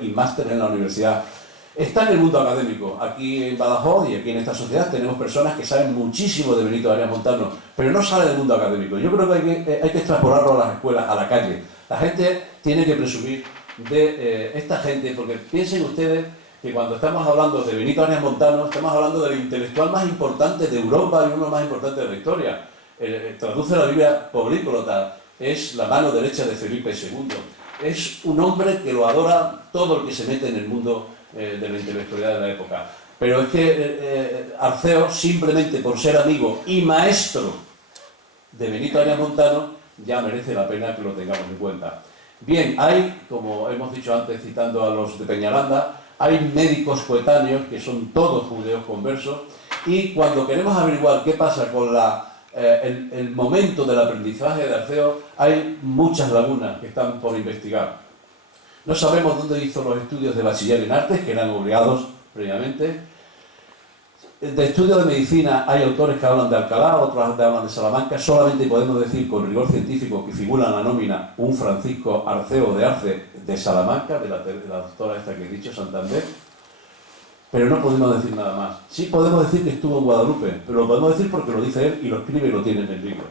y máster en la universidad. Está en el mundo académico. Aquí en Badajoz y aquí en esta sociedad tenemos personas que saben muchísimo de Benito Arias Montano, pero no sale del mundo académico. Yo creo que hay que extrapolarlo a las escuelas, a la calle. La gente tiene que presumir de esta gente, porque piensen ustedes que cuando estamos hablando de Benito Arias Montano, estamos hablando del intelectual más importante de Europa y uno de los más importantes de la historia. Traduce la Biblia políglota, es la mano derecha de Felipe II. Es un hombre que lo adora todo el que se mete en el mundo de la intelectualidad de la época. Pero es que Arceo, simplemente por ser amigo y maestro de Benito Arias Montano, ya merece la pena que lo tengamos en cuenta. Bien, hay, como hemos dicho antes, citando a los de Peñaranda, hay médicos coetáneos que son todos judeos conversos, y cuando queremos averiguar qué pasa con el momento del aprendizaje de Arceo, hay muchas lagunas que están por investigar. No sabemos dónde hizo los estudios de bachiller en artes, que eran obligados previamente. De estudios de medicina hay autores que hablan de Alcalá, otros hablan de Salamanca. Solamente podemos decir con rigor científico que figura en la nómina un Francisco Arceo de Arce de Salamanca, de la doctora esta que he dicho, Santander. Pero no podemos decir nada más. Sí podemos decir que estuvo en Guadalupe, pero lo podemos decir porque lo dice él y lo escribe y lo tiene en el libro.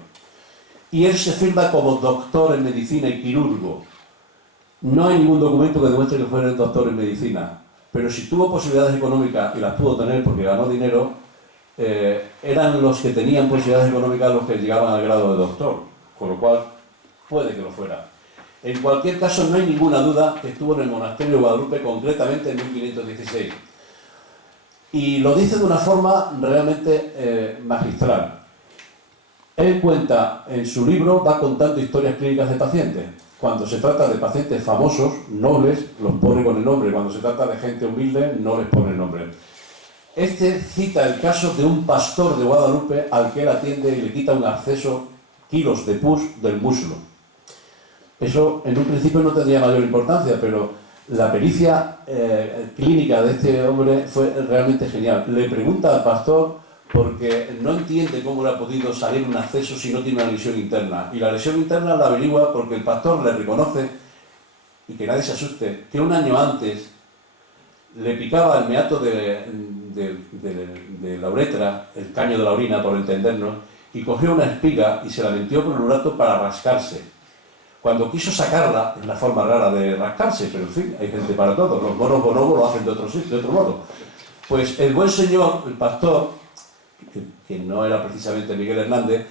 Y él se firma como doctor en medicina y quirúrgo. No hay ningún documento que demuestre que fuera el doctor en medicina, pero si tuvo posibilidades económicas, y las pudo tener porque ganó dinero, eran los que tenían posibilidades económicas los que llegaban al grado de doctor, con lo cual puede que lo fuera. En cualquier caso, no hay ninguna duda que estuvo en el monasterio de Guadalupe, concretamente en 1516. Y lo dice de una forma realmente magistral. Él cuenta en su libro, va contando historias clínicas de pacientes. Cuando se trata de pacientes famosos, nobles, los pone con el nombre. Cuando se trata de gente humilde, no les pone el nombre. Este cita el caso de un pastor de Guadalupe al que él atiende y le quita un acceso, kilos de pus del muslo. Eso en un principio no tendría mayor importancia, pero la pericia clínica de este hombre fue realmente genial. Le pregunta al pastor porque no entiende cómo le ha podido salir un acceso si no tiene una lesión interna. Y la lesión interna la averigua porque el pastor le reconoce, y que nadie se asuste, que un año antes le picaba el meato de la uretra, el caño de la orina, por entendernos, y cogió una espiga y se la metió por el urato para rascarse. Cuando quiso sacarla, es la forma rara de rascarse, pero en fin, hay gente para todo. Los moros bonobos lo hacen de otro sitio, de otro modo. Pues el buen señor, el pastor, que no era precisamente Miguel Hernández,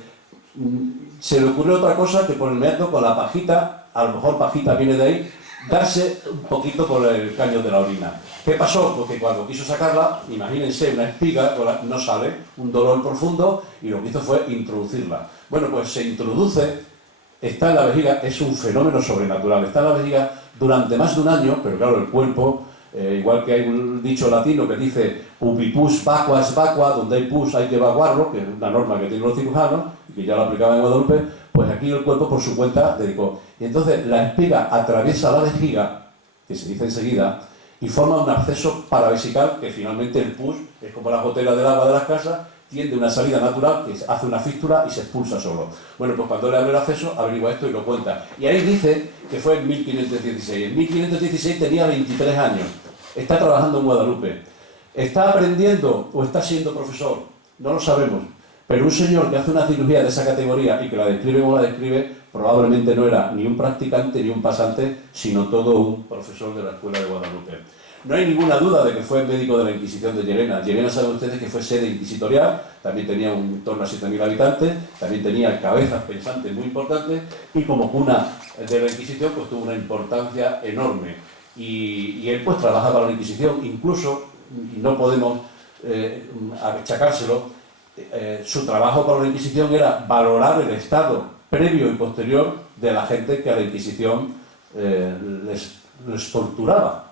se le ocurrió otra cosa que por el meato con la pajita, a lo mejor pajita viene de ahí, darse un poquito por el caño de la orina. ¿Qué pasó? Porque cuando quiso sacarla, imagínense, una espiga, no sale, un dolor profundo, y lo que hizo fue introducirla. Bueno, pues se introduce, está en la vejiga, es un fenómeno sobrenatural, está en la vejiga durante más de un año, pero claro, el cuerpo, igual que hay un dicho latino que dice ubi pus vacua es vacua, donde hay pus hay que evacuarlo, que es una norma que tienen los cirujanos y que ya lo aplicaban en Guadalupe, pues aquí el cuerpo por su cuenta dedicó. Y entonces la espiga atraviesa la vejiga, que se dice enseguida, y forma un acceso paravesical que finalmente el pus, es como la gotera del agua de las casas, tiene una salida natural que hace una fístula y se expulsa solo. Bueno, pues cuando le abre el acceso, averigua esto y lo cuenta. Y ahí dice que fue en 1516. En 1516 tenía 23 años. Está trabajando en Guadalupe. ¿Está aprendiendo o está siendo profesor? No lo sabemos. Pero un señor que hace una cirugía de esa categoría y que la describe como la describe, probablemente no era ni un practicante ni un pasante, sino todo un profesor de la escuela de Guadalupe. No hay ninguna duda de que fue médico de la Inquisición de Llerena. Llerena, saben ustedes que fue sede inquisitorial, también tenía en torno a 7.000 habitantes, también tenía cabezas pensantes muy importantes, y como cuna de la Inquisición pues tuvo una importancia enorme. Y él pues trabajaba para la Inquisición, incluso, y no podemos achacárselo, su trabajo para la Inquisición era valorar el estado previo y posterior de la gente que a la Inquisición les torturaba.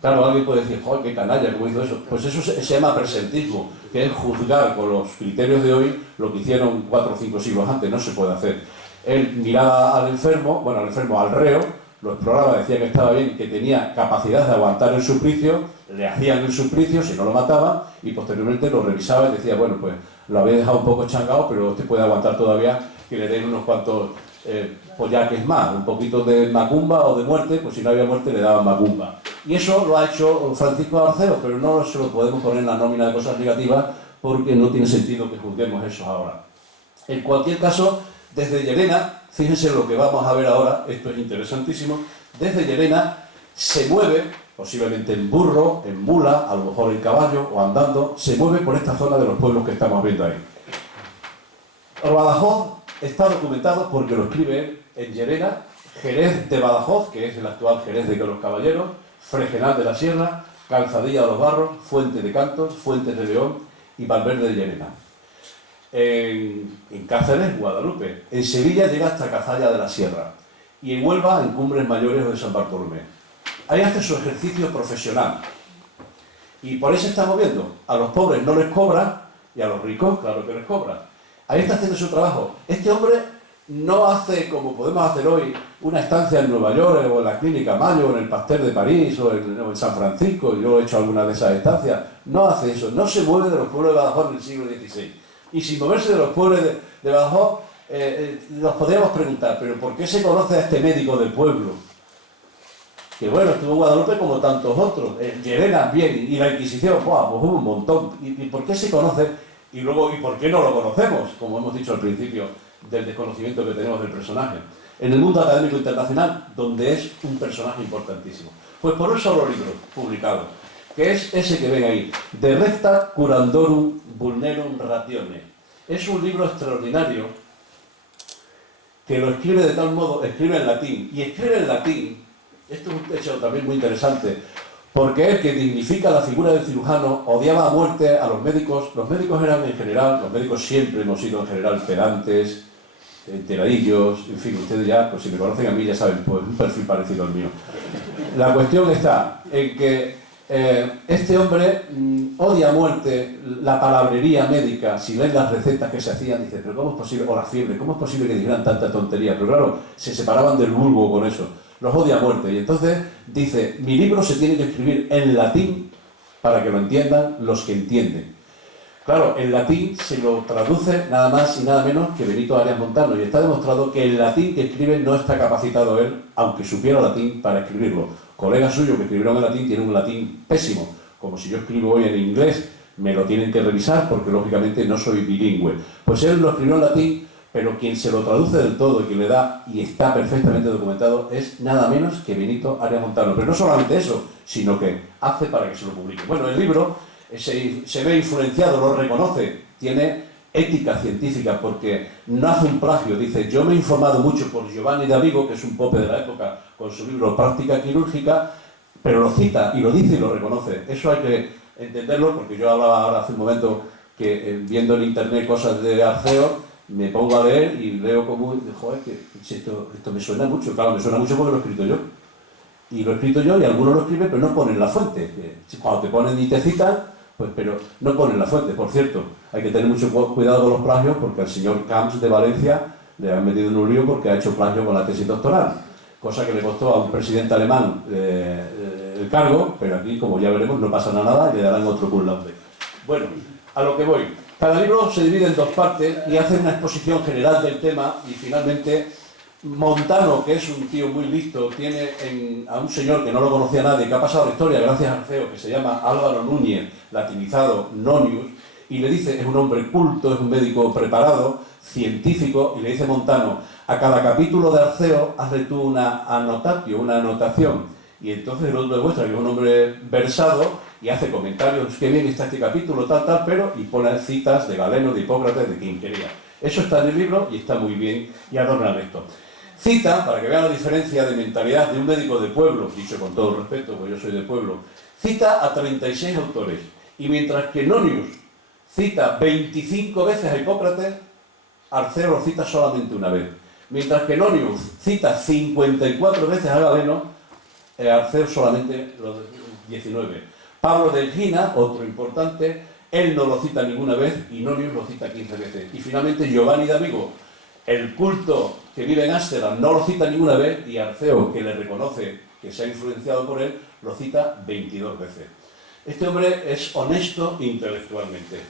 Claro, alguien puede decir, ¡joder, qué canalla, cómo hizo eso! Pues eso se llama presentismo, que es juzgar con los criterios de hoy lo que hicieron 4 o 5 siglos antes. No se puede hacer. Él miraba al enfermo, al reo, lo exploraba, decía que estaba bien, que tenía capacidad de aguantar el suplicio, le hacían el suplicio, si no lo mataban, y posteriormente lo revisaba y decía, bueno, pues lo había dejado un poco changado, pero usted puede aguantar todavía que le den unos cuantos pues ya que es más, un poquito de macumba o de muerte, pues si no había muerte le daban macumba. Y eso lo ha hecho Francisco Arceo, pero no se lo podemos poner en la nómina de cosas negativas porque no tiene sentido que juzguemos eso ahora. En cualquier caso, desde Llerena, fíjense lo que vamos a ver ahora, esto es interesantísimo, desde Llerena se mueve, posiblemente en burro, en mula, a lo mejor en caballo o andando, se mueve por esta zona de los pueblos que estamos viendo ahí. Badajoz está documentado porque lo escribe en Llerena, Jerez de Badajoz, que es el actual Jerez de los Caballeros, Fregenal de la Sierra, Calzadilla de los Barros, Fuente de Cantos, Fuentes de León y Valverde de Llerena. En Cáceres, Guadalupe. En Sevilla llega hasta Cazalla de la Sierra. Y en Huelva, en Cumbres Mayores o de San Bartolomé. Ahí hace su ejercicio profesional. Y por ahí se está moviendo. A los pobres no les cobra y a los ricos, claro que les cobra. Ahí está haciendo su trabajo. Este hombre no hace, como podemos hacer hoy, una estancia en Nueva York o en la Clínica Mayo, o en el Pasteur de París o en San Francisco. Yo he hecho alguna de esas estancias. No hace eso. No se mueve de los pueblos de Badajoz en el siglo XVI. Y sin moverse de los pueblos de Badajoz, nos podríamos preguntar, ¿pero por qué se conoce a este médico del pueblo? Que bueno, estuvo en Guadalupe como tantos otros. Llerena, bien, y la Inquisición, ¡buah! Pues hubo un montón. ¿Y por qué se conoce? Y luego, ¿y por qué no lo conocemos? Como hemos dicho al principio del desconocimiento que tenemos del personaje. En el mundo académico internacional, donde es un personaje importantísimo. Pues por un solo libro publicado, que es ese que ven ahí, De Recta Curandorum Vulnerum Ratione. Es un libro extraordinario que lo escribe de tal modo, escribe en latín, y escribe en latín, esto es un hecho también muy interesante, porque él, que dignifica la figura del cirujano, odiaba a muerte a los médicos. Los médicos eran en general, los médicos siempre hemos sido en general pedantes, enteradillos, en fin, ustedes ya, pues si me conocen a mí ya saben, pues un perfil parecido al mío. La cuestión está en que este hombre odia a muerte la palabrería médica. Si ven las recetas que se hacían, dice, pero ¿cómo es posible? O la fiebre, ¿cómo es posible que dijeran tanta tontería? Pero claro, se separaban del vulgo con eso. Los odia a muerte. Y entonces dice, mi libro se tiene que escribir en latín para que lo entiendan los que entienden. Claro, en latín se lo traduce nada más y nada menos que Benito Arias Montano, y está demostrado que el latín que escribe no está capacitado él, aunque supiera latín, para escribirlo. Colegas suyos que escribieron en latín tienen un latín pésimo, como si yo escribo hoy en inglés, me lo tienen que revisar porque lógicamente no soy bilingüe. Pues él lo escribió en latín, pero quien se lo traduce del todo y quien le da, y está perfectamente documentado, es nada menos que Benito Arias Montano. Pero no solamente eso, sino que hace para que se lo publique. Bueno, el libro se ve influenciado, lo reconoce, tiene ética científica porque no hace un plagio. Dice, yo me he informado mucho por Giovanni da Vigo, que es un pope de la época, con su libro Práctica Quirúrgica, pero lo cita y lo dice y lo reconoce. Eso hay que entenderlo, porque yo hablaba ahora hace un momento que viendo en internet cosas de Arceo, me pongo a leer y leo como, joder, que esto me suena mucho. Claro, me suena mucho porque lo he escrito yo. Y lo he escrito yo y algunos lo escriben, pero no ponen la fuente. Cuando te ponen y te citan, pues, pero no ponen la fuente. Por cierto, hay que tener mucho cuidado con los plagios, porque al señor Camps de Valencia le han metido en un lío porque ha hecho plagio con la tesis doctoral, cosa que le costó a un presidente alemán el cargo, pero aquí, como ya veremos, no pasa nada y le darán otro cum laude. Bueno, a lo que voy. Cada libro se divide en dos partes y hace una exposición general del tema, y finalmente Montano, que es un tío muy listo, tiene a un señor que no lo conocía nadie, que ha pasado la historia gracias a Arceo, que se llama Álvaro Núñez, latinizado Nonius, y le dice, es un hombre culto, es un médico preparado, científico, y le dice Montano, a cada capítulo de Arceo hazle tú una anotatio, una anotación. Y entonces el otro demuestra que es un hombre versado y hace comentarios, qué bien está este capítulo, tal, tal, pero, y pone citas de Galeno, de Hipócrates, de quien quería. Eso está en el libro y está muy bien y adorna esto. Cita, para que vean la diferencia de mentalidad de un médico de pueblo, dicho con todo respeto, porque yo soy de pueblo, cita a 36 autores. Y mientras que Nonius cita 25 veces a Hipócrates, Arceo lo cita solamente una vez. Mientras que Nonius cita 54 veces a Galeno, Arceo solamente los 19. Pablo de Egina, otro importante, él no lo cita ninguna vez y Nonius lo cita 15 veces. Y finalmente Giovanni da Vigo, el culto que vive en Ámsterdam, no lo cita ninguna vez, y Arceo, que le reconoce que se ha influenciado por él, lo cita 22 veces. Este hombre es honesto intelectualmente.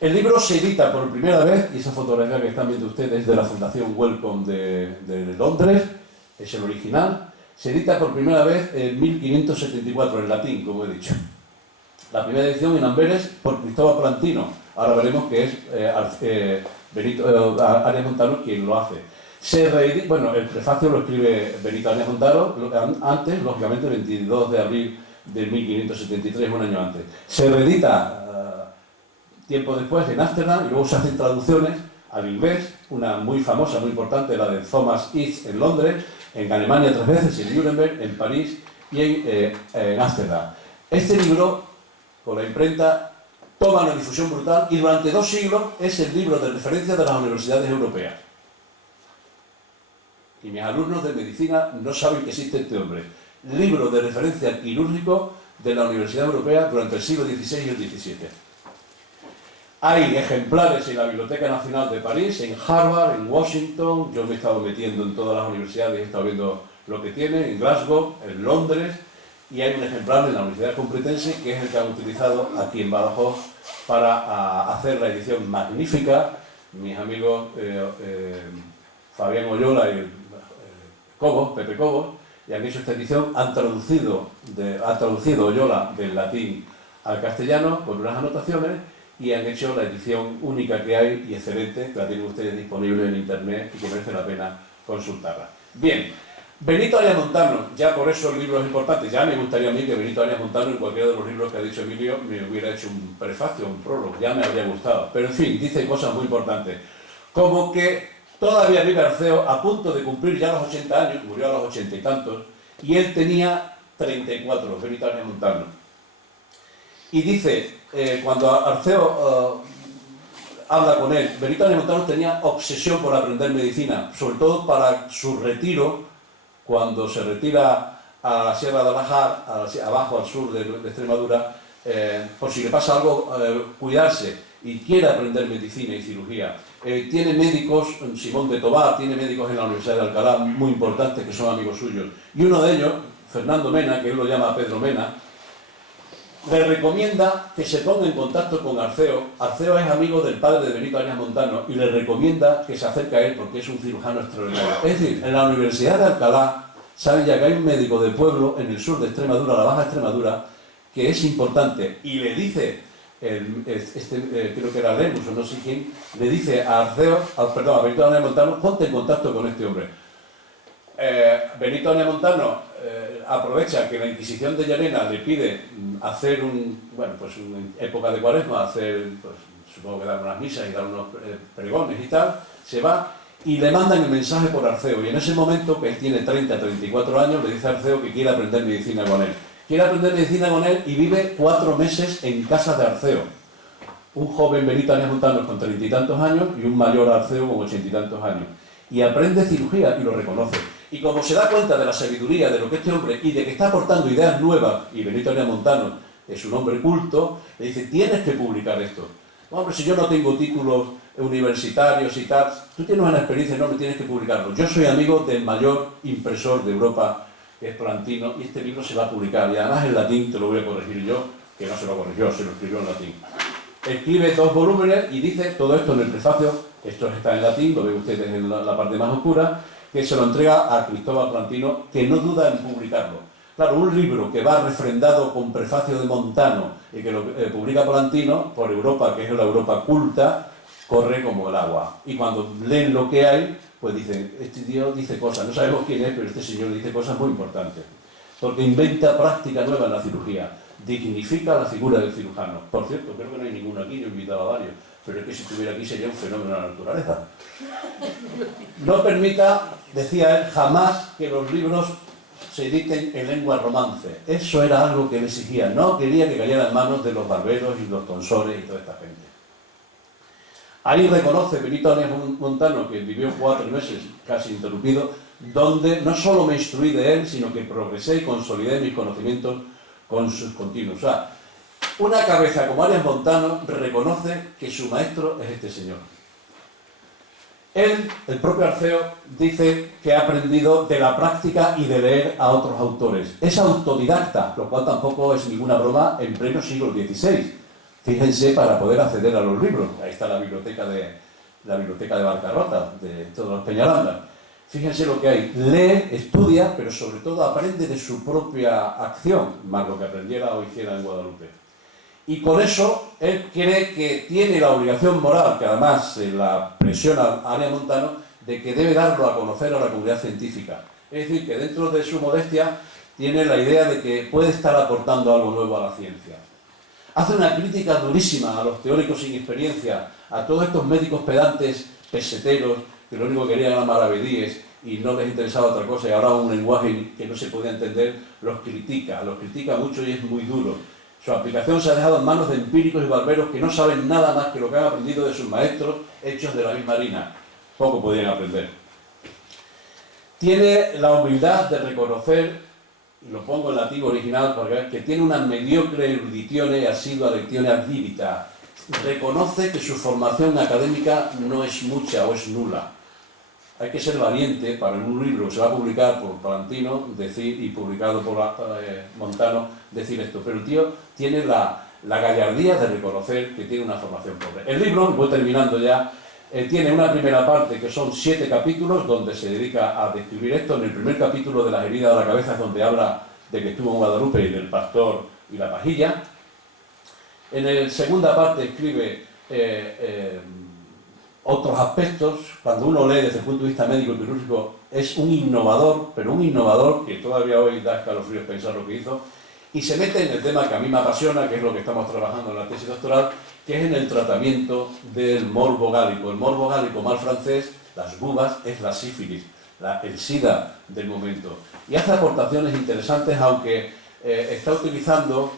El libro se edita por primera vez, y esa fotografía que están viendo ustedes es de la Fundación Wellcome de Londres, es el original, se edita por primera vez en 1574, en latín, como he dicho. La primera edición en Amberes por Cristóbal Plantino. Ahora veremos que es Benito Arias Montano quien lo hace. Bueno, el prefacio lo escribe Benito Arias Montano antes, lógicamente, el 22 de abril de 1573, un año antes. Se reedita tiempo después en Ámsterdam y luego se hacen traducciones al inglés, una muy famosa, muy importante, la de Thomas East en Londres, en Alemania 3 veces, en Nuremberg, en París y en Ámsterdam. Este libro, con la imprenta, toma una difusión brutal y durante 2 siglos es el libro de referencia de las universidades europeas. Y mis alumnos de medicina no saben que existe este hombre. Libro de referencia quirúrgico de la Universidad Europea durante el siglo XVI y el XVII. Hay ejemplares en la Biblioteca Nacional de París, en Harvard, en Washington, yo me he estado metiendo en todas las universidades, he estado viendo lo que tiene, en Glasgow, en Londres, y hay un ejemplar en la Universidad Complutense que es el que han utilizado aquí en Badajoz para hacer la edición magnífica. Mis amigos Fabián Oyola y Pepe Cobos, y han hecho esta edición, han traducido Oyola del latín al castellano con unas anotaciones y han hecho la edición única que hay y excelente, que la tienen ustedes disponible en internet y que merece la pena consultarla. Bien, Benito Arias Montano, ya por eso el libro es importante, ya me gustaría a mí que Benito Arias Montano en cualquiera de los libros que ha dicho Emilio me hubiera hecho un prefacio, un prólogo, ya me habría gustado, pero en fin, dice cosas muy importantes, como que todavía vive Arceo a punto de cumplir ya los 80 años, murió a los 80 y tantos, y él tenía 34, Benito Arias Montano. Y dice, cuando Arceo habla con él, Benito Arias Montano tenía obsesión por aprender medicina, sobre todo para su retiro, cuando se retira a la Sierra de Alajar, abajo al sur de Extremadura, por si le pasa algo, cuidarse, y quiere aprender medicina y cirugía. Tiene médicos, Simón de Tobar, tiene médicos en la Universidad de Alcalá muy importantes que son amigos suyos, y uno de ellos, Fernando Mena, que él lo llama Pedro Mena, le recomienda que se ponga en contacto con Arceo. Arceo es amigo del padre de Benito Arias Montano y le recomienda que se acerque a él porque es un cirujano extraordinario. Es decir, en la Universidad de Alcalá saben ya que hay un médico de pueblo en el sur de Extremadura, la Baja Extremadura, que es importante y le dice, creo que era Lemus o no sé quién, le dice a Arceo, a Benito Arias Montano, ponte en contacto con este hombre. Benito Arias Montano aprovecha que la Inquisición de Llerena le pide hacer en época de Cuaresma, pues, supongo que dar unas misas y dar unos pregones y tal, se va y le mandan el mensaje por Arceo, y en ese momento, que él tiene 30, 34 años, le dice a Arceo que quiere aprender medicina con él. Quiere aprender medicina con él y vive 4 meses en casa de Arceo. Un joven Benito Arias Montano con 30 y tantos años y un mayor Arceo con 80 y tantos años. Y aprende cirugía y lo reconoce. Y como se da cuenta de la sabiduría de lo que este hombre y de que está aportando ideas nuevas, y Benito Arias Montano es un hombre culto, le dice, tienes que publicar esto. Hombre, si yo no tengo títulos universitarios y tal, tú tienes una experiencia enorme, tienes que publicarlo. Yo soy amigo del mayor impresor de Europa, que es Plantino, y este libro se va a publicar. Y además en latín, te lo voy a corregir yo, que no se lo corrigió, se lo escribió en latín. Escribe 2 volúmenes y dice todo esto en el prefacio, esto está en latín, lo ven ustedes en la parte más oscura, que se lo entrega a Cristóbal Plantino, que no duda en publicarlo. Claro, un libro que va refrendado con prefacio de Montano y que lo publica Plantino, por Europa, que es la Europa culta, corre como el agua. Y cuando leen lo que hay, pues dicen, este tío dice cosas, no sabemos quién es, pero este señor dice cosas muy importantes. Porque inventa práctica nueva en la cirugía, dignifica la figura del cirujano. Por cierto, creo que no hay ninguno aquí, yo he invitado a varios, pero es que si estuviera aquí sería un fenómeno de la naturaleza. No permita, decía él, jamás que los libros se editen en lengua romance. Eso era algo que él exigía. No quería que cayera en manos de los barberos y los tonsores y toda esta gente. Ahí reconoce Benito Arias Montano, que vivió 4 meses casi interrumpido, donde no solo me instruí de él, sino que progresé y consolidé mis conocimientos con sus continuos. O sea, una cabeza como Arias Montano reconoce que su maestro es este señor. Él, el propio Arceo, dice que ha aprendido de la práctica y de leer a otros autores. Es autodidacta, lo cual tampoco es ninguna broma en pleno siglo XVI, Fíjense, para poder acceder a los libros. Ahí está la biblioteca de Barcarrota, de todos los Peñaranda. Fíjense lo que hay. Lee, estudia, pero sobre todo aprende de su propia acción, más lo que aprendiera o hiciera en Guadalupe. Y con eso, él cree que tiene la obligación moral, que además la presiona Arias Montano, de que debe darlo a conocer a la comunidad científica. Es decir, que dentro de su modestia tiene la idea de que puede estar aportando algo nuevo a la ciencia. Hace una crítica durísima a los teóricos sin experiencia, a todos estos médicos pedantes, peseteros, que lo único que querían era maravedíes y no les interesaba otra cosa, y ahora un lenguaje que no se podía entender, los critica mucho y es muy duro. Su aplicación se ha dejado en manos de empíricos y barberos que no saben nada más que lo que han aprendido de sus maestros, hechos de la misma harina. Poco podían aprender. Tiene la humildad de reconocer, y lo pongo en latín original para ver, que tiene una mediocre erudizione assidua lectione ad vita. Reconoce que su formación académica no es mucha o es nula. Hay que ser valiente para en un libro que se va a publicar por Palantino decir, y publicado por Montano decir esto, pero el tío tiene la gallardía de reconocer que tiene una formación pobre. El libro, voy terminando ya, tiene una primera parte que son 7 capítulos donde se dedica a describir esto. En el primer capítulo de las heridas de la cabeza es donde habla de que estuvo en Guadalupe y del pastor y la pajilla. En la segunda parte escribe otros aspectos. Cuando uno lee desde el punto de vista médico y quirúrgico es un innovador, pero un innovador que todavía hoy da escalofríos pensar lo que hizo, y se mete en el tema que a mí me apasiona, que es lo que estamos trabajando en la tesis doctoral, que es en el tratamiento del morbo gálico. El morbo gálico mal francés, las bubas, es la sífilis, el SIDA del momento. Y hace aportaciones interesantes, aunque está utilizando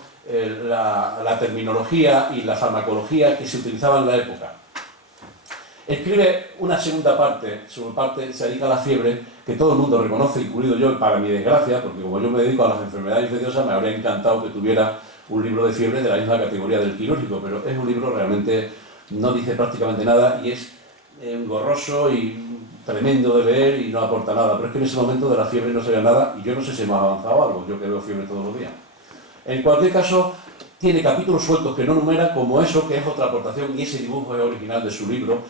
la terminología y la farmacología que se utilizaba en la época. Escribe una segunda parte, su parte se dedica a la fiebre, que todo el mundo reconoce, incluido yo, para mi desgracia, porque como yo me dedico a las enfermedades infecciosas, me habría encantado que tuviera un libro de fiebre de la misma categoría del quirúrgico, pero es un libro realmente, no dice prácticamente nada y es engorroso y tremendo de leer y no aporta nada, pero es que en ese momento de la fiebre no sabía nada y yo no sé si me ha avanzado algo, yo que veo fiebre todos los días. En cualquier caso, tiene capítulos sueltos que no numera, como eso, que es otra aportación, y ese dibujo es original de su libro.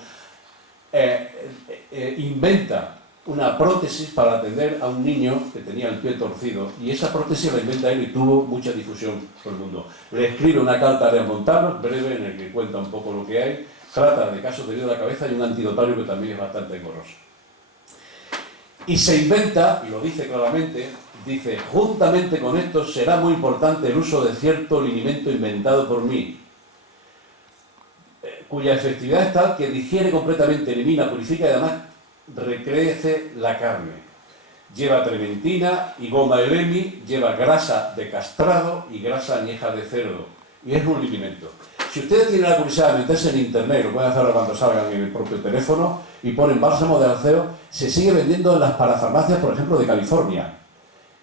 Inventa una prótesis para atender a un niño que tenía el pie torcido, y esa prótesis la inventa él y tuvo mucha difusión por el mundo. Le escribe una carta a Arias Montano, breve, en el que cuenta un poco lo que hay, trata de casos de herida de la cabeza y un antidotario que también es bastante engorroso. Y se inventa, y lo dice claramente, dice: juntamente con esto será muy importante el uso de cierto linimento inventado por mí, cuya efectividad es tal que digiere completamente, elimina, purifica y además recrece la carne. Lleva trementina y goma elemi, lleva grasa de castrado y grasa añeja de cerdo. Y es un linimento. Si ustedes tienen la curiosidad de meterse en internet, lo pueden hacer cuando salgan en el propio teléfono, y ponen bálsamo de arceo, se sigue vendiendo en las parafarmacias, por ejemplo, de California.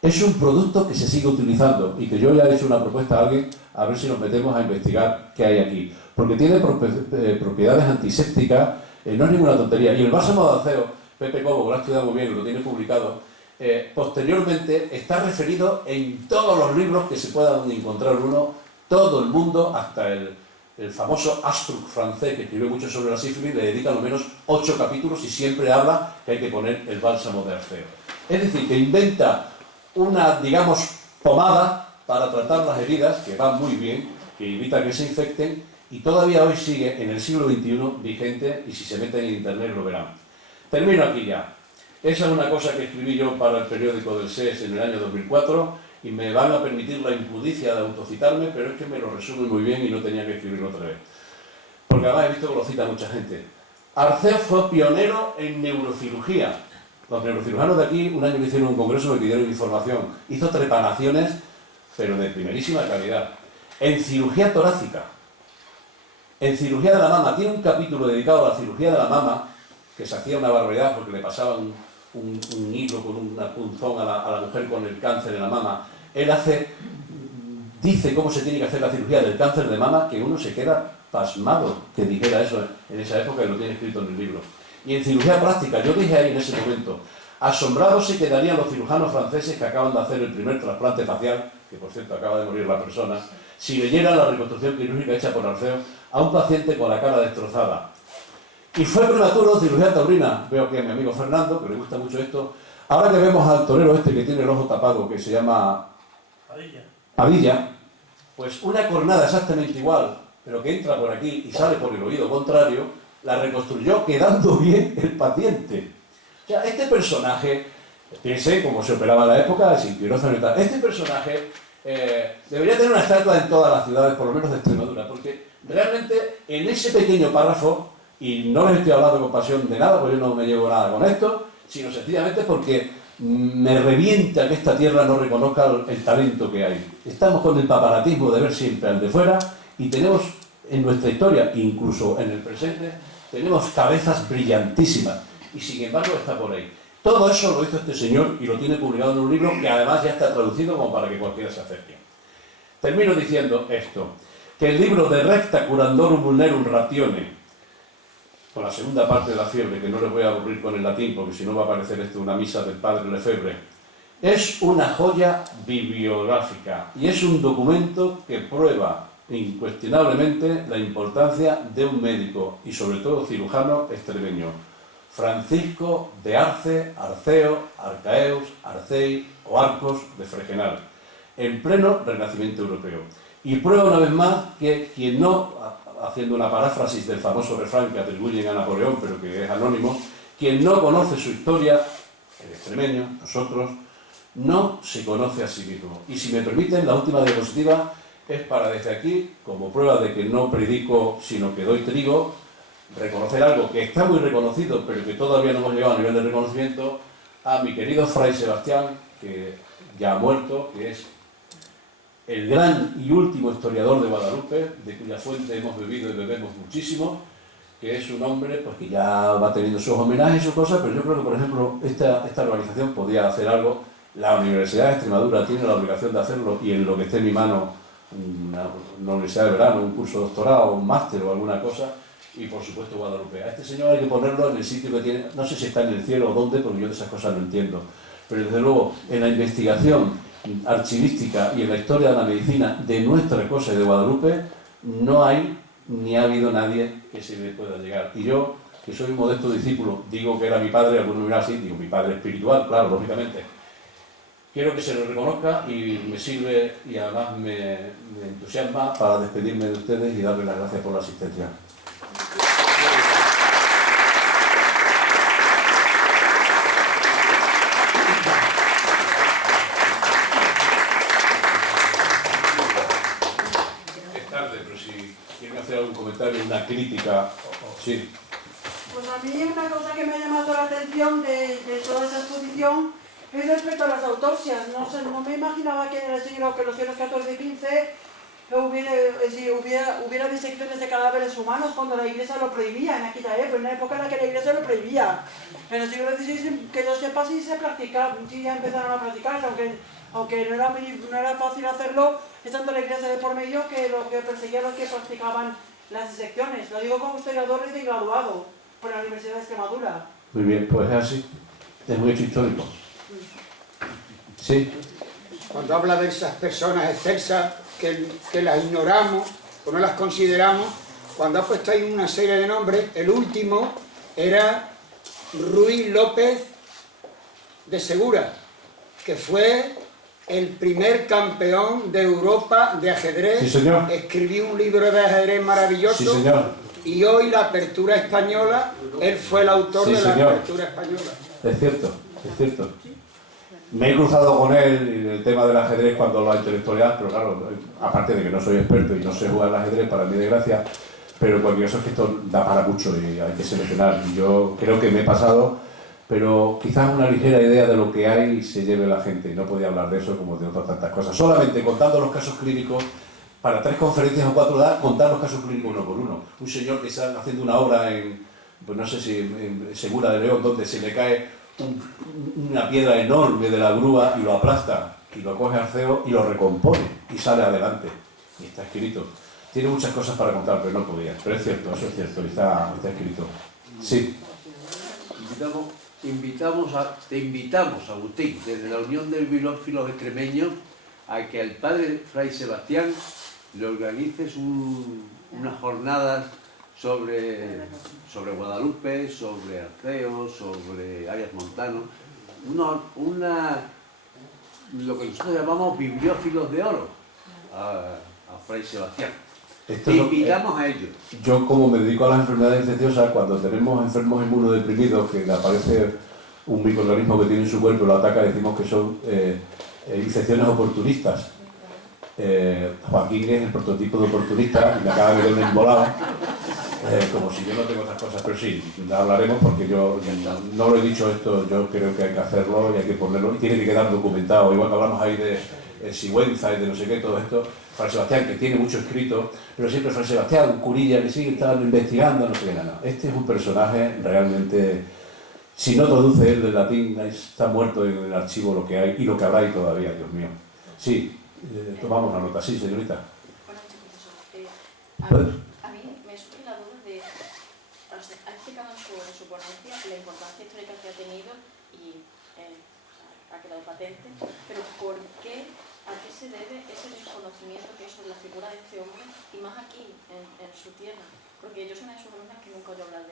Es un producto que se sigue utilizando y que yo ya he hecho una propuesta a alguien a ver si nos metemos a investigar qué hay aquí. Porque tiene propiedades antisépticas, no es ninguna tontería. Y el bálsamo de arceo, Pepe Cobo, que lo ha estudiado muy bien, lo tiene publicado, posteriormente está referido en todos los libros que se puedan encontrar uno, todo el mundo, hasta el famoso Astruc francés, que escribió mucho sobre la sífilis, le dedica al menos 8 capítulos y siempre habla que hay que poner el bálsamo de arceo. Es decir, que inventa una, digamos, pomada para tratar las heridas, que va muy bien, que evita que se infecten, y todavía hoy sigue en el siglo XXI vigente, y si se meten en internet lo verán. Termino aquí ya. Esa es una cosa que escribí yo para el periódico del SES en el año 2004, y me van a permitir la impudicia de autocitarme, pero es que me lo resume muy bien y no tenía que escribirlo otra vez. Porque además he visto que lo cita mucha gente. Arceo fue pionero en neurocirugía. Los neurocirujanos de aquí, un año que hicieron un congreso, me pidieron información. Hizo trepanaciones, pero de primerísima calidad. En cirugía torácica, en cirugía de la mama, tiene un capítulo dedicado a la cirugía de la mama, que se hacía una barbaridad porque le pasaban un hilo con un punzón a la mujer con el cáncer en la mama. Él dice cómo se tiene que hacer la cirugía del cáncer de mama, que uno se queda pasmado que dijera eso en esa época, y lo tiene escrito en el libro. Y en cirugía plástica, yo dije ahí en ese momento, Asombrados se quedarían los cirujanos franceses que acaban de hacer el primer trasplante facial, que por cierto acaba de morir la persona, si leyeran la reconstrucción quirúrgica hecha por Arceo a un paciente con la cara destrozada. Y fue prematuro, cirugía taurina. Veo que a mi amigo Fernando, que le gusta mucho esto, ahora que vemos al torero este que tiene el ojo tapado, que se llama Padilla, pues una cornada exactamente igual, pero que entra por aquí y sale por el oído contrario, la reconstruyó quedando bien el paciente. O sea, este personaje, piense cómo se operaba en la época, sin quirófano y tal, este personaje debería tener una estatua en todas las ciudades, por lo menos de Extremadura, porque realmente en ese pequeño párrafo, y no les estoy hablando con pasión de nada, porque yo no me llevo nada con esto, sino sencillamente porque me revienta que esta tierra no reconozca el talento que hay. Estamos con el paparatismo de ver siempre al de fuera y tenemos en nuestra historia, incluso en el presente, tenemos cabezas brillantísimas y sin embargo está por ahí. Todo eso lo hizo este señor y lo tiene publicado en un libro que además ya está traducido como para que cualquiera se acerque. Termino diciendo esto, que el libro de Recta Curandorum Vulnerum Ratione, con la segunda parte de la fiebre, que no les voy a aburrir con el latín, porque si no va a parecer esto una misa del padre Lefebvre, es una joya bibliográfica y es un documento que prueba incuestionablemente la importancia de un médico y sobre todo cirujano extremeño, Francisco de Arce, Arceo, Arcaeus, Arcei o Arcos de Fregenal, en pleno Renacimiento europeo. Y prueba una vez más que quien no, haciendo una paráfrasis del famoso refrán que atribuyen a Napoleón, pero que es anónimo, quien no conoce su historia, el extremeño, nosotros, no se conoce a sí mismo. Y si me permiten, la última diapositiva es para desde aquí, como prueba de que no predico, sino que doy trigo, reconocer algo que está muy reconocido, pero que todavía no hemos llegado a nivel de reconocimiento, a mi querido Fray Sebastián, que ya ha muerto, que es el gran y último historiador de Guadalupe, de cuya fuente hemos bebido y bebemos muchísimo, que es un hombre pues, que ya va teniendo sus homenajes y sus cosas, pero yo creo que, por ejemplo, esta organización podía hacer algo. La Universidad de Extremadura tiene la obligación de hacerlo y en lo que esté en mi mano, una universidad de verano, un curso de doctorado, un máster o alguna cosa, y por supuesto Guadalupe. A este señor hay que ponerlo en el sitio que tiene, no sé si está en el cielo o dónde, porque yo de esas cosas no entiendo, pero desde luego en la investigación archivística y en la historia de la medicina de nuestra cosa y de Guadalupe no hay ni ha habido nadie que se le pueda llegar. Y yo, que soy un modesto discípulo, digo que era mi padre, algunos dirán así, digo mi padre espiritual, claro, lógicamente. Quiero que se lo reconozca y me sirve y además me entusiasma para despedirme de ustedes y darles las gracias por la asistencia. ¿Algún comentario, una crítica? Sí. Pues a mí una cosa que me ha llamado la atención de toda esa exposición es respecto a las autopsias. No sé, no me imaginaba que en el siglo, que los siglos XIV y XV hubiera disecciones de cadáveres humanos cuando la Iglesia lo prohibía en aquella época, en una época en la que la Iglesia lo prohibía. En el siglo XVI, que yo sepa, sí se practicaba, sí ya empezaron a practicarse, aunque no era fácil hacerlo, estando la Iglesia de por medio, que lo que perseguía los que practicaban las disecciones. Lo digo como historiador recién graduado por la Universidad de Extremadura. Muy bien, pues es así. Es muy hecho histórico. Sí. Cuando habla de esas personas excelsas que las ignoramos o no las consideramos, cuando ha puesto ahí una serie de nombres, el último era Ruy López de Segura, que fue el primer campeón de Europa de ajedrez. Sí, señor. Escribió un libro de ajedrez maravilloso. Sí, señor. Y hoy la apertura española, él fue el autor sí, de la señor. apertura española. Es cierto, es cierto. Me he cruzado con él en el tema del ajedrez cuando lo ha intelectualidad, pero claro, aparte de que no soy experto y no sé jugar al ajedrez, para mi desgracia, pero en cualquier caso es que esto da para mucho y hay que seleccionar. Y yo creo que me he pasado, pero quizás una ligera idea de lo que hay se lleve la gente. Y no podía hablar de eso como de otras tantas cosas. Solamente contando los casos clínicos, para 3 conferencias o 4 da, contar los casos clínicos uno por uno. Un señor que está haciendo una obra en, pues no sé si en Segura de León, donde se le cae una piedra enorme de la grúa y lo aplasta, y lo coge Arceo y lo recompone y sale adelante. Y está escrito. Tiene muchas cosas para contar, pero no podía. Pero es cierto, eso es cierto, está escrito. Sí. Invitamos te invitamos, Agustín, desde la Unión de Bibliófilos Extremeños, a que al padre Fray Sebastián le organices unas jornadas sobre Guadalupe, sobre Arceo, sobre Arias Montano, lo que nosotros llamamos bibliófilos de oro a Fray Sebastián. Te invitamos a ello. Yo, como me dedico a las enfermedades infecciosas, cuando tenemos enfermos inmunodeprimidos que le aparece un microorganismo que tiene en su cuerpo y lo ataca, decimos que son infecciones oportunistas. Joaquín es el prototipo de oportunista y me acaba de ver un embolado, como si yo no tengo otras cosas, pero sí, hablaremos porque yo no lo he dicho esto, yo creo que hay que hacerlo y hay que ponerlo y tiene que quedar documentado, igual que hablamos ahí de Sigüenza y de no sé qué, todo esto. Fray Sebastián, que tiene mucho escrito, pero siempre Fray Sebastián, un curilla que sigue estando investigando, no sé qué, no. Este es un personaje realmente, si no traduce él del latín, está muerto en el archivo lo que hay y lo que habrá ahí todavía, Dios mío. Sí, tomamos la nota, sí, señorita. A mí me surge la duda de, ha explicado en su ponencia la importancia histórica que ha tenido y ha quedado patente, pero ¿por qué? ¿A qué se debe ese desconocimiento que es sobre la figura de este hombre y más aquí, en su tierra? Porque yo soy una de sus alumnas que nunca he oído hablar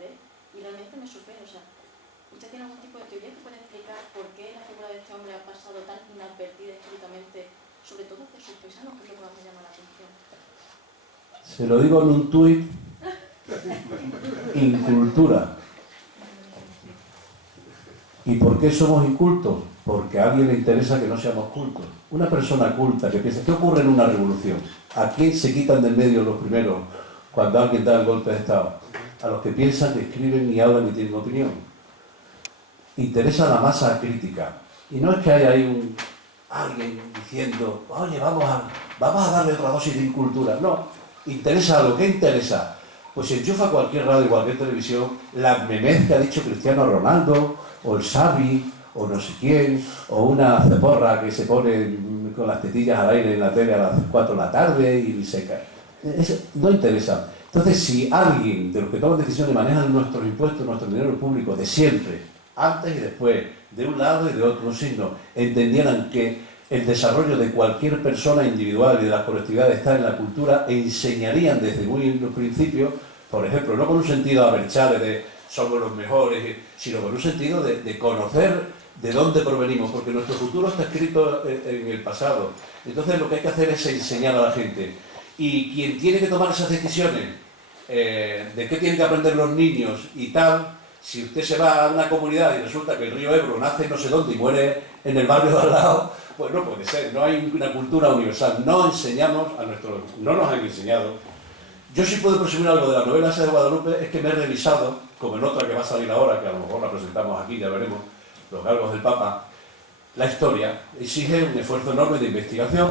de él y realmente me sorprende. O sea, ¿usted tiene algún tipo de teoría que pueda explicar por qué la figura de este hombre ha pasado tan inadvertida históricamente, sobre todo de sus paisanos, que es lo que más me llama la atención? Se lo digo en un tuit, incultura. ¿Y por qué somos incultos? Porque a alguien le interesa que no seamos cultos. Una persona culta que piensa, ¿qué ocurre en una revolución? ¿A quién se quitan del medio los primeros cuando alguien da el golpe de Estado? A los que piensan, que escriben y hablan y tienen opinión. Interesa la masa crítica. Y no es que haya ahí alguien diciendo, oye, vamos a darle otra dosis de incultura. No, interesa algo. ¿Qué interesa? Pues se enchufa cualquier radio, cualquier televisión, la memez que ha dicho Cristiano Ronaldo, o el Xavi, o no sé quién, o una ceporra que se pone con las tetillas al aire en la tele a las 4 de la tarde y se cae. Eso no interesa. Entonces, si alguien de los que toman decisiones manejan nuestros impuestos, nuestro dinero público de siempre, antes y después, de un lado y de otro, un signo, entendieran que el desarrollo de cualquier persona individual y de las colectividades está en la cultura, enseñarían desde muy los principios, por ejemplo, no con un sentido aberchale de somos los mejores, sino con un sentido de conocer de dónde provenimos, porque nuestro futuro está escrito en el pasado. Entonces lo que hay que hacer es enseñar a la gente. Y quien tiene que tomar esas decisiones, de qué tienen que aprender los niños y tal, si usted se va a una comunidad y resulta que el río Ebro nace no sé dónde y muere en el barrio de al lado, pues no puede ser, no hay una cultura universal. No enseñamos a no nos han enseñado. Yo sí puedo presumir algo de la novela esa de Guadalupe, es que me he revisado, como en otra que va a salir ahora, que a lo mejor la presentamos aquí, ya veremos, Los Galgos del Papa. La historia exige un esfuerzo enorme de investigación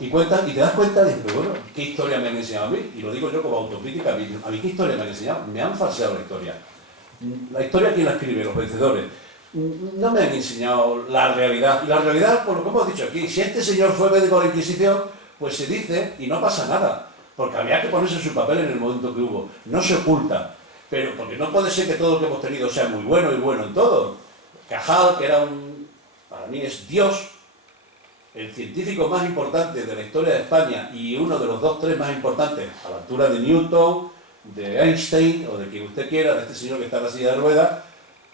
y te das cuenta de, bueno, ¿qué historia me han enseñado a mí? Y lo digo yo como autocrítica, a mí ¿qué historia me han enseñado? Me han falseado la historia. La historia, ¿quién la escribe? Los vencedores. No me han enseñado la realidad. Y la realidad, por lo que hemos dicho aquí, si este señor fue médico de la Inquisición, pues se dice y no pasa nada. Porque había que ponerse en su papel en el momento que hubo. No se oculta. Pero porque no puede ser que todo lo que hemos tenido sea muy bueno y bueno en todo. Cajal, que era para mí es Dios, el científico más importante de la historia de España y uno de los 2 o 3 más importantes, a la altura de Newton, de Einstein o de quien usted quiera, de este señor que está en la silla de ruedas,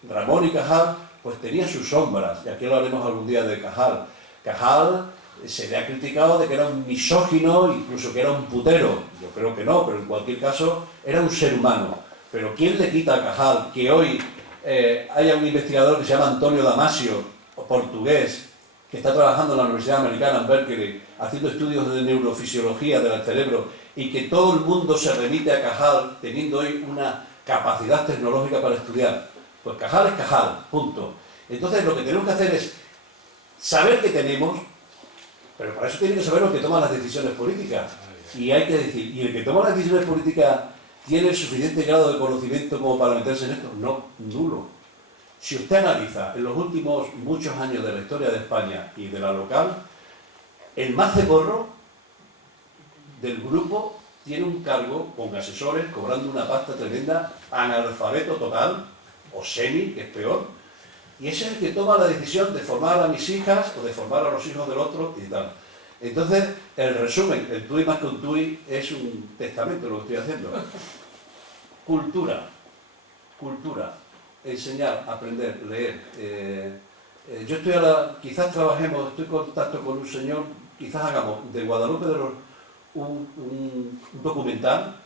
Ramón y Cajal, pues tenía sus sombras. Y aquí lo haremos algún día de Cajal. Cajal se le ha criticado de que era un misógino, incluso que era un putero. Yo creo que no, pero en cualquier caso era un ser humano. Pero ¿quién le quita a Cajal que hoy haya un investigador que se llama Antonio Damasio, portugués, que está trabajando en la Universidad Americana en Berkeley, haciendo estudios de neurofisiología del cerebro, y que todo el mundo se remite a Cajal, teniendo hoy una capacidad tecnológica para estudiar? Pues Cajal es Cajal, punto. Entonces lo que tenemos que hacer es saber que tenemos, pero para eso tiene que saber los que toman las decisiones políticas. Y hay que decir, ¿y el que toma las decisiones políticas tiene el suficiente grado de conocimiento como para meterse en esto? No, nulo. Si usted analiza en los últimos muchos años de la historia de España y de la local, el más ceporro del grupo tiene un cargo con asesores cobrando una pasta tremenda, analfabeto total, o semi, que es peor, y ese es el que toma la decisión de formar a mis hijas o de formar a los hijos del otro y tal. Entonces, el resumen, el TUI más que un TUI, es un testamento lo que estoy haciendo. Cultura, enseñar, aprender, leer. Yo estoy ahora, quizás trabajemos, estoy en contacto con un señor, quizás hagamos de Guadalupe de los, un documental.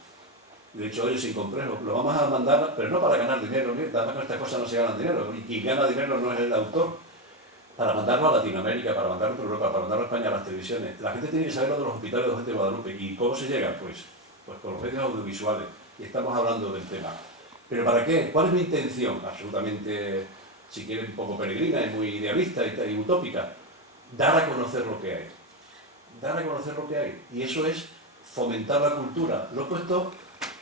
De hecho, oye, sin complejo, lo vamos a mandar, pero no para ganar dinero, ¿no? Además con estas cosas no se ganan dinero, y quien gana dinero no es el autor. Para mandarlo a Latinoamérica, para mandarlo a Europa, para mandarlo a España, a las televisiones. La gente tiene que saber lo de los hospitales de gente de Guadalupe. ¿Y cómo se llega? Pues con los medios audiovisuales. Y estamos hablando del tema. ¿Pero para qué? ¿Cuál es mi intención? Absolutamente, si quieren, un poco peregrina y muy idealista y utópica. Dar a conocer lo que hay. Dar a conocer lo que hay. Y eso es fomentar la cultura. Lo he puesto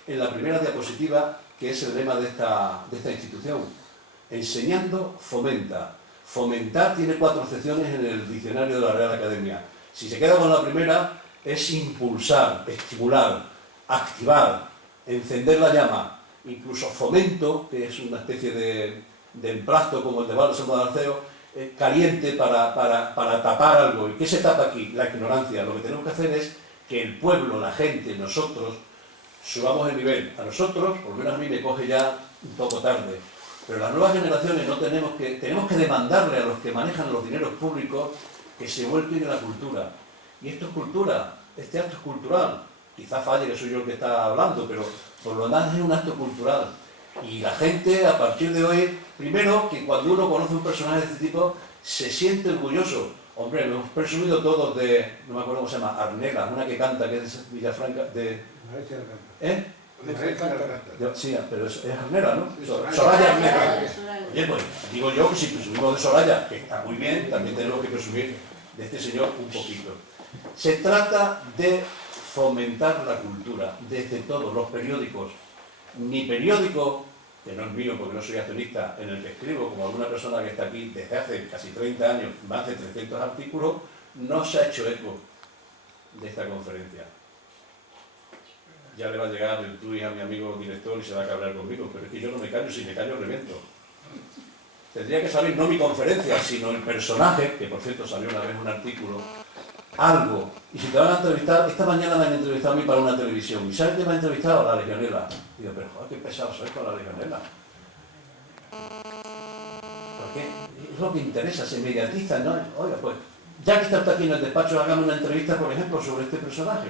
en la primera diapositiva, que es el lema de esta institución. Enseñando, fomenta. Fomentar tiene 4 acepciones en el diccionario de la Real Academia. Si se queda con la primera, es impulsar, estimular, activar, encender la llama. Incluso fomento, que es una especie de emplasto como el de Bálsamo de Arceo, caliente para tapar algo. ¿Y qué se tapa aquí? La ignorancia. Lo que tenemos que hacer es que el pueblo, la gente, nosotros, subamos el nivel. A nosotros, por lo menos a mí me coge ya un poco tarde, pero las nuevas generaciones no tenemos que demandarle a los que manejan los dineros públicos que se vuelquen en la cultura. Y esto es cultura, este acto es cultural. Quizá falle que soy yo el que está hablando, pero por lo demás es un acto cultural. Y la gente, a partir de hoy, primero, que cuando uno conoce un personaje de este tipo, se siente orgulloso. Hombre, lo hemos presumido todos de, no me acuerdo cómo se llama, Arnela, una que canta, que es de Villafranca, de... ¿Eh? Sí, pero es Arnela, ¿no? Soraya Arnela. Oye, pues digo yo que si presumimos de Soraya, que está muy bien, también tenemos que presumir de este señor un poquito. Se trata de fomentar la cultura desde todos los periódicos. Mi periódico, que no es mío porque no soy accionista, en el que escribo, como alguna persona que está aquí desde hace casi 30 años, más de 300 artículos, no se ha hecho eco de esta conferencia. Ya le va a llegar el tuit a mi amigo director y se va a cabrear conmigo, pero es que yo no me callo, si me callo reviento. Tendría que salir no mi conferencia, sino el personaje, que por cierto salió una vez un artículo, algo. Y si te van a entrevistar, esta mañana me han entrevistado a mí para una televisión, ¿y sabes quién me ha entrevistado? A la legionela. Y digo, pero joder, qué pesado sois con la legionela. Porque es lo que interesa, se mediatiza, ¿no? Oiga, pues, ya que está aquí en el despacho, hagamos una entrevista, por ejemplo, sobre este personaje.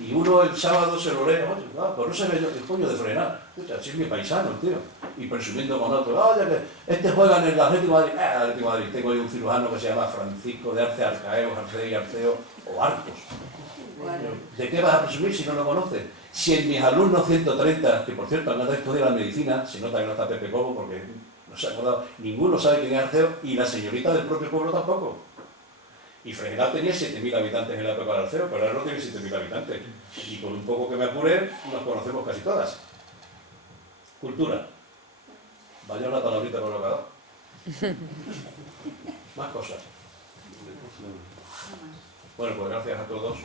Y uno el sábado se lo lee, oye, no, pues no se ve el coño de frenar. Así es mi paisano, tío. Y presumiendo con otro, oye, que este juega en el Atlético de Madrid. Atlético de Madrid. Tengo ahí un cirujano que se llama Francisco de Arce Arcaeo, Arceo o Arcos. ¿De qué vas a presumir si no lo conoces? Si en mis alumnos 130, que por cierto han de estudiar la medicina, se nota que no está Pepe Cobo porque no se ha acordado, ninguno sabe quién es Arceo y la señorita del propio pueblo tampoco. Y Fregenal tenía 7.000 habitantes en la época de Arceo, pero ahora no tiene 7.000 habitantes. Y con un poco que me apure, nos conocemos casi todas. Cultura. Vaya una palabrita por lo que ha dado. Más cosas. Bueno, pues gracias a todos.